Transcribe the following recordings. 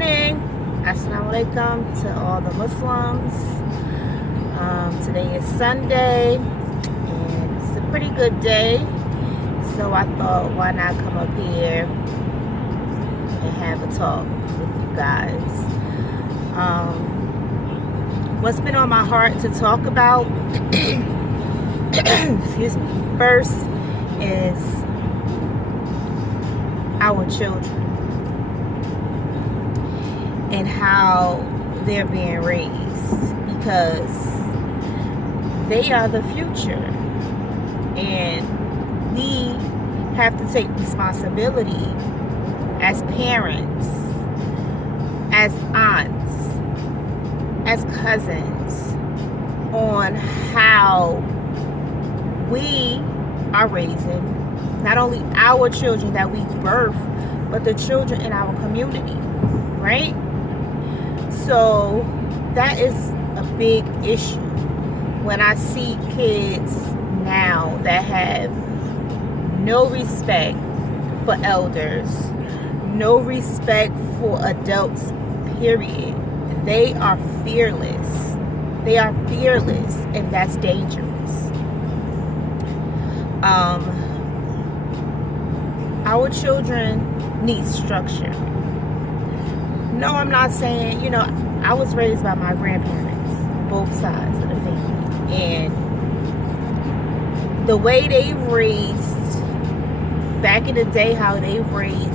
morning. Assalamu alaikum to all the Muslims. Today is Sunday and it's a pretty good day. So I thought, why not come up here and have a talk with you guys. What's been on my heart to talk about, excuse me, first is our children and how they're being raised, because they are the future and we have to take responsibility as parents, as aunts, as cousins, on how we are raising not only our children that we birth, but the children in our community, right? So that is a big issue when I see kids now that have no respect for elders, no respect for adults, period. They are fearless. They are fearless, and that's dangerous. Our children need structure. No, I'm not saying, I was raised by my grandparents, both sides of the family. And the way they raised, back in the day, how they raised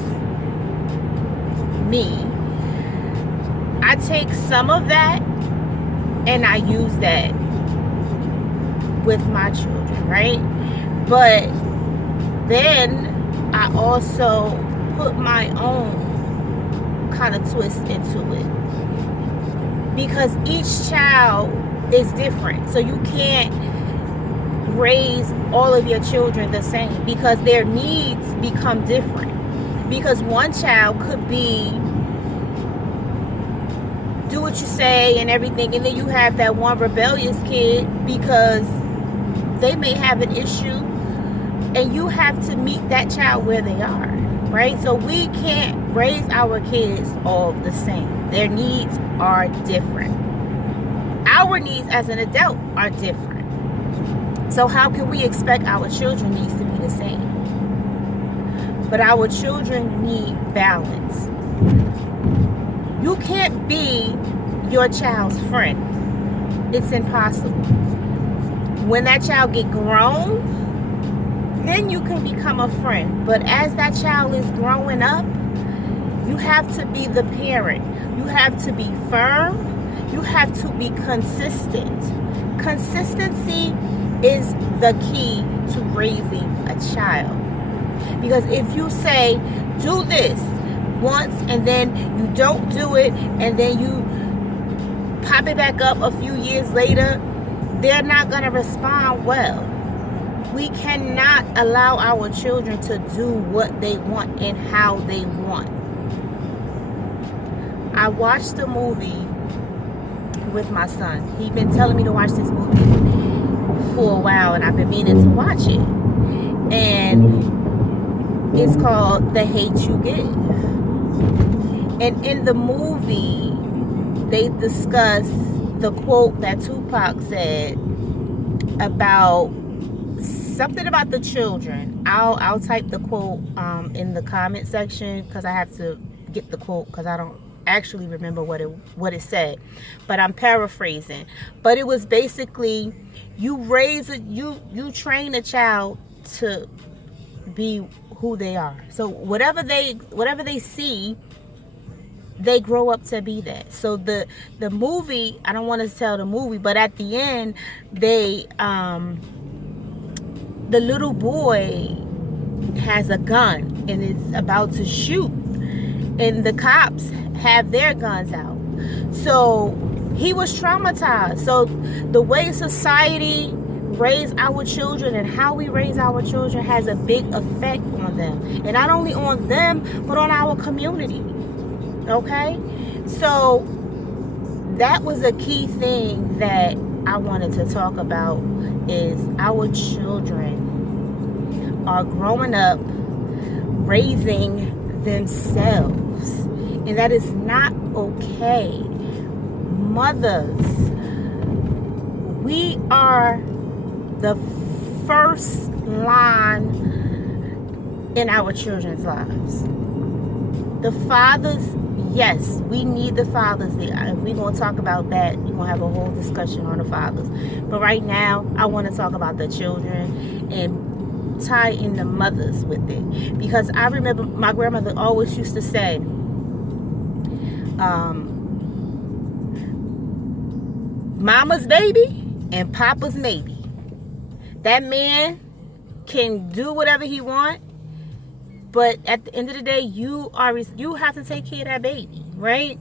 me, I take some of that and I use that with my children, right? But then I also put my own kind of twist into it, because each child is different. So you can't raise all of your children the same, because their needs become different. Because one child could be do what you say and everything, and then you have that one rebellious kid because they may have an issue, and you have to meet that child where they are, right? So we can't raise our kids all the same. Their needs are different. Our needs as an adult are different. So how can we expect our children needs to be the same? But our children need balance. You can't be your child's friend. It's impossible. When that child get grown, then you can become a friend. But as that child is growing up, you have to be the parent. You have to be firm. You have to be consistent. Consistency is the key to raising a child. Because if you say, do this once, and then you don't do it, and then you pop it back up a few years later, they're not going to respond well. We cannot allow our children to do what they want and how they want. I watched the movie with my son. He's been telling me to watch this movie for a while, and I've been meaning to watch it. And it's called The Hate U Give. And in the movie, they discuss the quote that Tupac said about something about the children. I'll type the quote in the comment section, because I have to get the quote, because I don't actually remember what it said, but I'm paraphrasing. But it was basically, you train a child to be who they are. So whatever they see, they grow up to be that. So the movie, I don't want to tell the movie, but at the end, the little boy has a gun and is about to shoot, and the cops have their guns out. So he was traumatized. So the way society raise our children and how we raise our children has a big effect on them, and not only on them, but on our community. Okay, so that was a key thing that I wanted to talk about, is our children are growing up raising themselves, And that is not okay. Mothers, we are the first line in our children's lives. The fathers, yes, we need the fathers. We're going to talk about that. We're going to have a whole discussion on the fathers. But right now, I want to talk about the children and tie in the mothers with it. Because I remember my grandmother always used to say, mama's baby and papa's maybe. That man can do whatever he wants, but at the end of the day, you have to take care of that baby, right?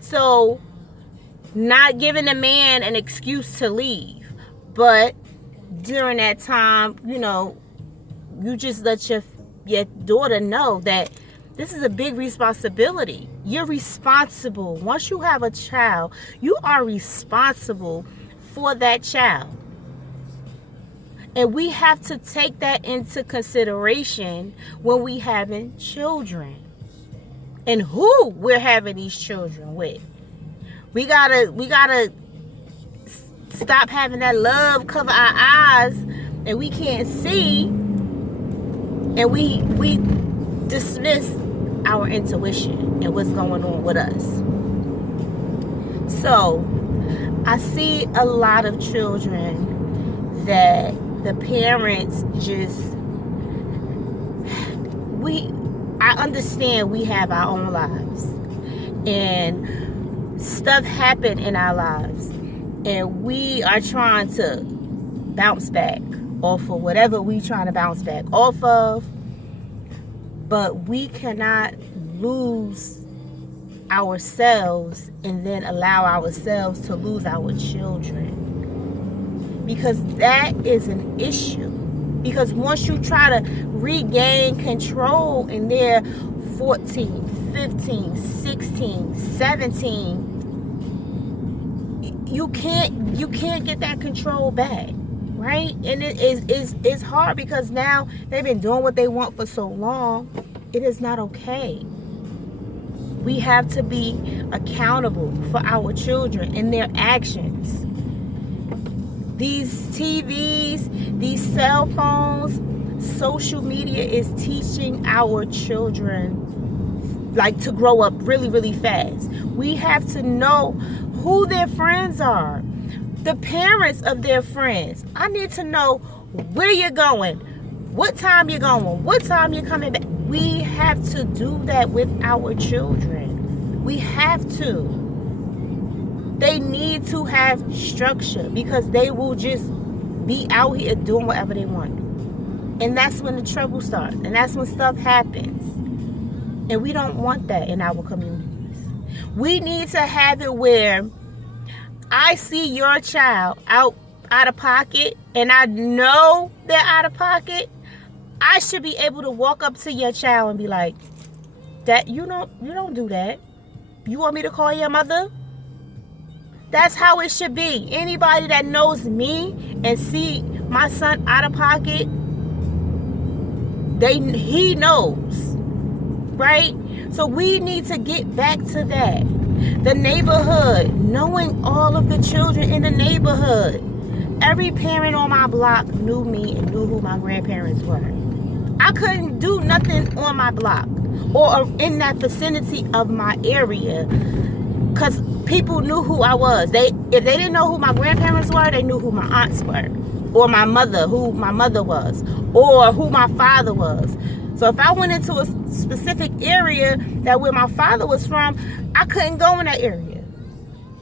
So, not giving the man an excuse to leave, but during that time, you just let your daughter know that this is a big responsibility. You're responsible. Once you have a child, you are responsible for that child. And we have to take that into consideration when we having children. And who we're having these children with. We gotta stop having that love cover our eyes and we can't see, and we dismiss our intuition and what's going on with us. So I see a lot of children that the parents I understand we have our own lives and stuff happen in our lives, and we are trying to bounce back off of whatever we trying to bounce back off of. But we cannot lose ourselves and then allow ourselves to lose our children. Because that is an issue. Because once you try to regain control and they're 14, 15, 16, 17, you can't get that control back. Right? And it's hard because now they've been doing what they want for so long. It is not okay. We have to be accountable for our children and their actions. These TVs, these cell phones, social media is teaching our children to grow up really, really fast. We have to know who their friends are. The parents of their friends. I need to know where you're going, what time you're going, what time you're coming back. We have to do that with our children. We have to. They need to have structure because they will just be out here doing whatever they want. And that's when the trouble starts. And that's when stuff happens. And we don't want that in our communities. We need to have it where I see your child out of pocket and I know they're out of pocket. I should be able to walk up to your child and be like, "That you don't do that. You want me to call your mother?" That's how it should be. Anybody that knows me and see my son out of pocket, he knows. Right? So we need to get back to that. The neighborhood, knowing all of the children in the neighborhood. Every parent on my block knew me and knew who my grandparents were. I couldn't do nothing on my block or in that vicinity of my area because people knew who I was. If they didn't know who my grandparents were, they knew who my aunts were, or my mother, who my mother was, or who my father was. So if I went into a specific area that where my father was from, I couldn't go in that area,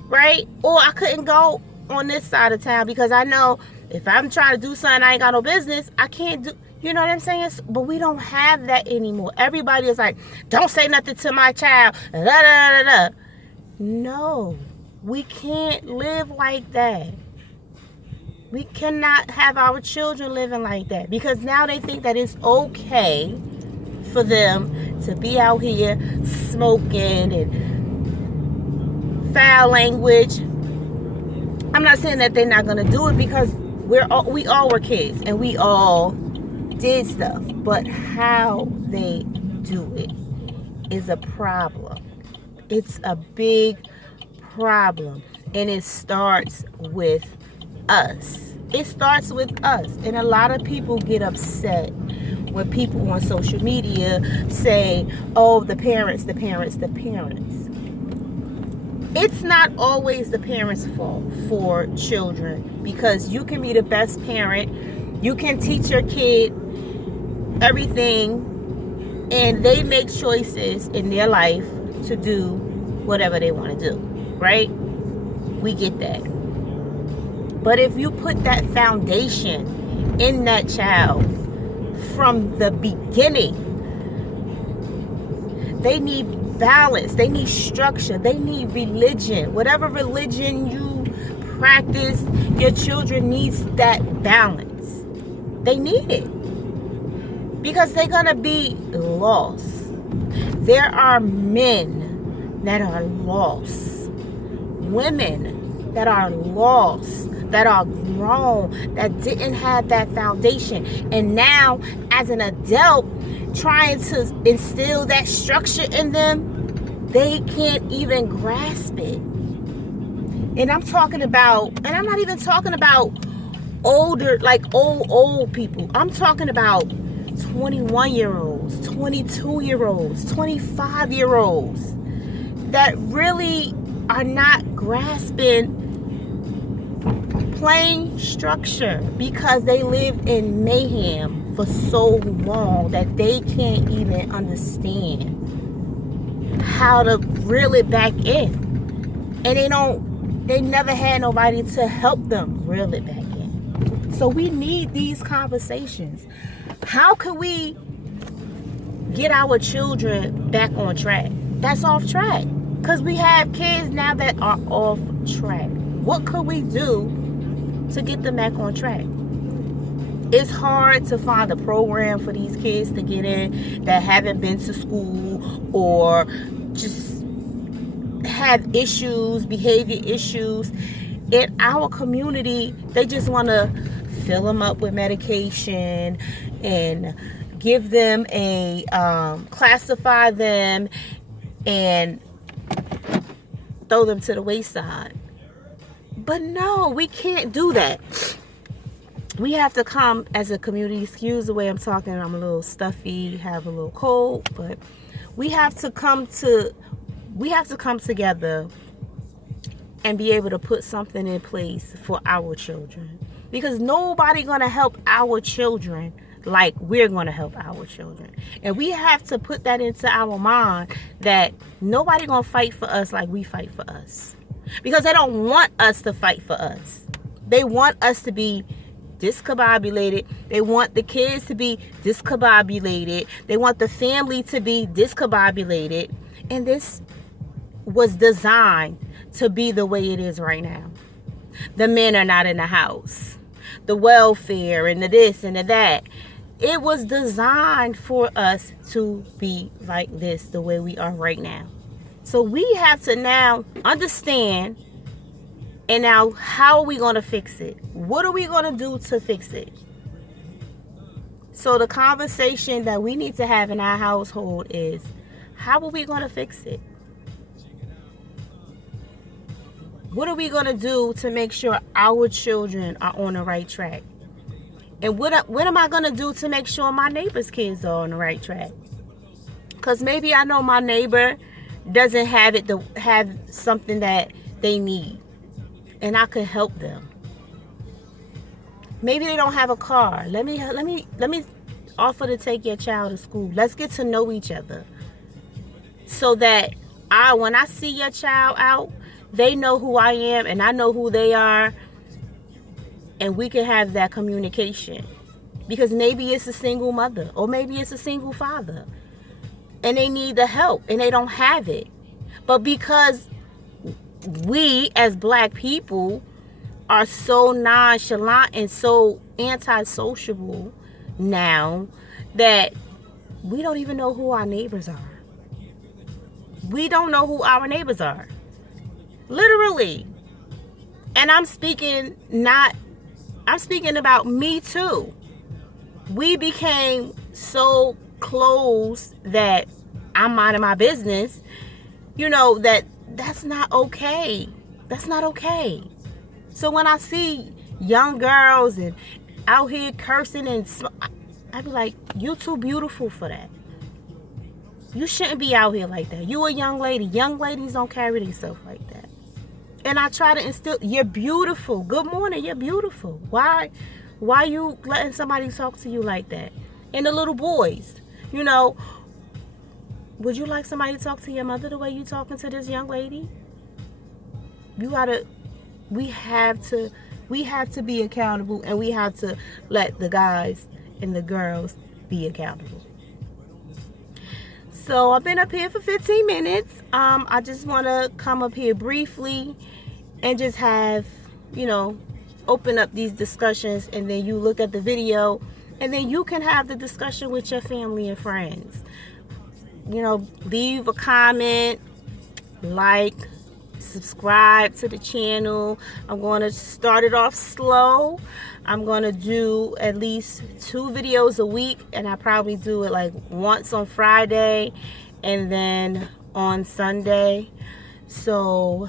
right? Or I couldn't go on this side of town because I know if I'm trying to do something I ain't got no business, I can't do, you know what I'm saying? But we don't have that anymore. Everybody is like, don't say nothing to my child, da, da, da, da. No, we can't live like that. We cannot have our children living like that because now they think that it's okay for them to be out here smoking and foul language. I'm not saying that they're not going to do it because we all were kids and we all did stuff, but how they do it is a problem. It's a big problem. And it starts with us. It starts with us. And a lot of people get upset when people on social media say, oh, the parents. It's not always the parents' fault for children, because you can be the best parent. You can teach your kid everything, and they make choices in their life to do whatever they want to do, right? We get that. But if you put that foundation in that child from the beginning, they need balance, they need structure, they need religion. Whatever religion you practice, your children needs that balance. They need it, because they're gonna be lost. There are men that are lost, women that are lost, that are grown, that didn't have that foundation, and now as an adult trying to instill that structure in them, they can't even grasp it. And I'm talking about, and I'm not even talking about older, like old people. I'm talking about 21-year-olds, 22-year-olds, 25-year-olds that really are not grasping plain structure, because they lived in mayhem for so long that they can't even understand how to reel it back in. And they never had nobody to help them reel it back in. So we need these conversations. How can we get our children back on track? That's off track. Because we have kids now that are off track. What could we do to get them back on track? It's hard to find a program for these kids to get in that haven't been to school, or just have issues, behavior issues. In our community, they just want to fill them up with medication and give them a classify them and throw them to the wayside. But no, we can't do that. We have to come as a community. Excuse the way I'm talking. I'm a little stuffy, have a little cold, but we have to come together and be able to put something in place for our children, because nobody gonna help our children like we're gonna help our children. And we have to put that into our mind, that nobody gonna fight for us like we fight for us, because they don't want us to fight for us. They want us to be discombobulated. They want the kids to be discombobulated. They want the family to be discombobulated. And this was designed to be the way it is right now. The men are not in the house. The welfare and the this and the that. It was designed for us to be like this, the way we are right now. So we have to now understand, and now how are we going to fix it? What are we going to do to fix it? So the conversation that we need to have in our household is, how are we going to fix it? What are we going to do to make sure our children are on the right track? And what am I going to do to make sure my neighbor's kids are on the right track? Because maybe I know my neighbor doesn't have something that they need, and I could help them. Maybe they don't have a car. Let me offer to take your child to school. Let's get to know each other, so that when I see your child out, they know who I am and I know who they are, and we can have that communication. Because maybe it's a single mother, or maybe it's a single father, and they need the help and they don't have it. But because we as black people are so nonchalant and so antisociable now, that we don't even know who our neighbors are. We don't know who our neighbors are. Literally. And I'm speaking about me too. We became so close that I'm minding my business. that's not okay. That's not okay. So when I see young girls and out here cursing I be like, you too beautiful for that. You shouldn't be out here like that. You a young lady. Young ladies don't carry themselves like that. And I try to instill, you're beautiful. Good morning, you're beautiful. Why you letting somebody talk to you like that? And the little boys, would you like somebody to talk to your mother the way you talking to this young lady? We have to be accountable, and we have to let the guys and the girls be accountable. So I've been up here for 15 minutes. I just want to come up here briefly and just have, open up these discussions, and then you look at the video, and then you can have the discussion with your family and friends. Leave a comment, like, subscribe to the channel. I'm going to start it off slow. I'm going to do at least 2 videos a week, and I probably do it like once on Friday and then on Sunday. So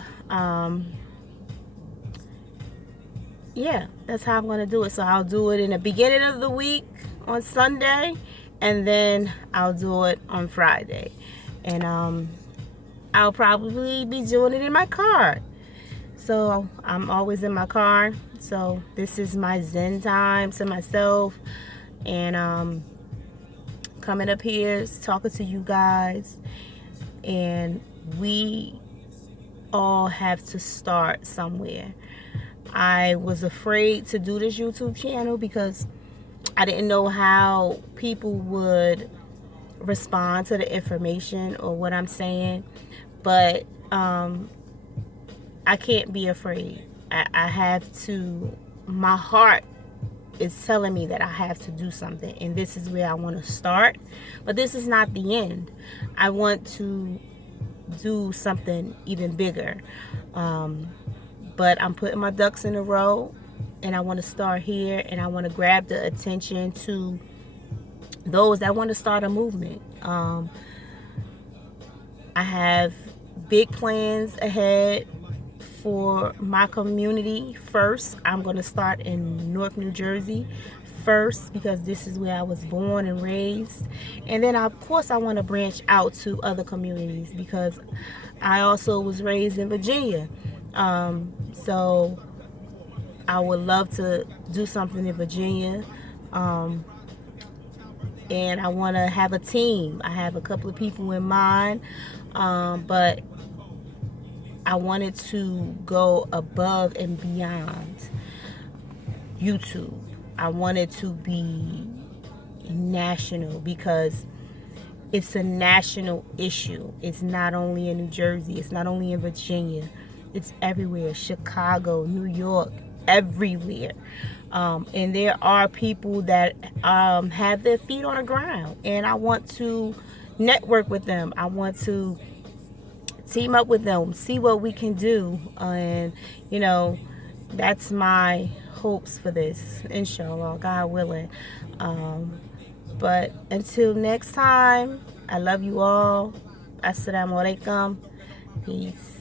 yeah, that's how I'm going to do it. So I'll do it in the beginning of the week on Sunday, and then I'll do it on Friday. And I'll probably be doing it in my car. So I'm always in my car. So this is my zen time to myself. And coming up here, talking to you guys. And we all have to start somewhere. I was afraid to do this YouTube channel because I didn't know how people would respond to the information or what I'm saying. But I can't be afraid. I have to, my heart is telling me that I have to do something, and this is where I want to start. But this is not the end. I want to do something even bigger. But I'm putting my ducks in a row, and I want to start here, and I want to grab the attention to those that want to start a movement. I have big plans ahead for my community. First, I'm going to start in Newark, New Jersey first, because this is where I was born and raised. And then, of course, I want to branch out to other communities, because I also was raised in Virginia. So I would love to do something in Virginia. And I want to have a team. I have a couple of people in mind, but I wanted to go above and beyond YouTube. I wanted to be national, because it's a national issue. It's not only in New Jersey. It's not only in Virginia. It's everywhere. Chicago, New York, everywhere. And there are people that have their feet on the ground, and I want to network with them. I want to team up with them, see what we can do, and that's my hopes for this, inshallah, God willing. But until next time, I love you all. Assalamu alaikum. Peace.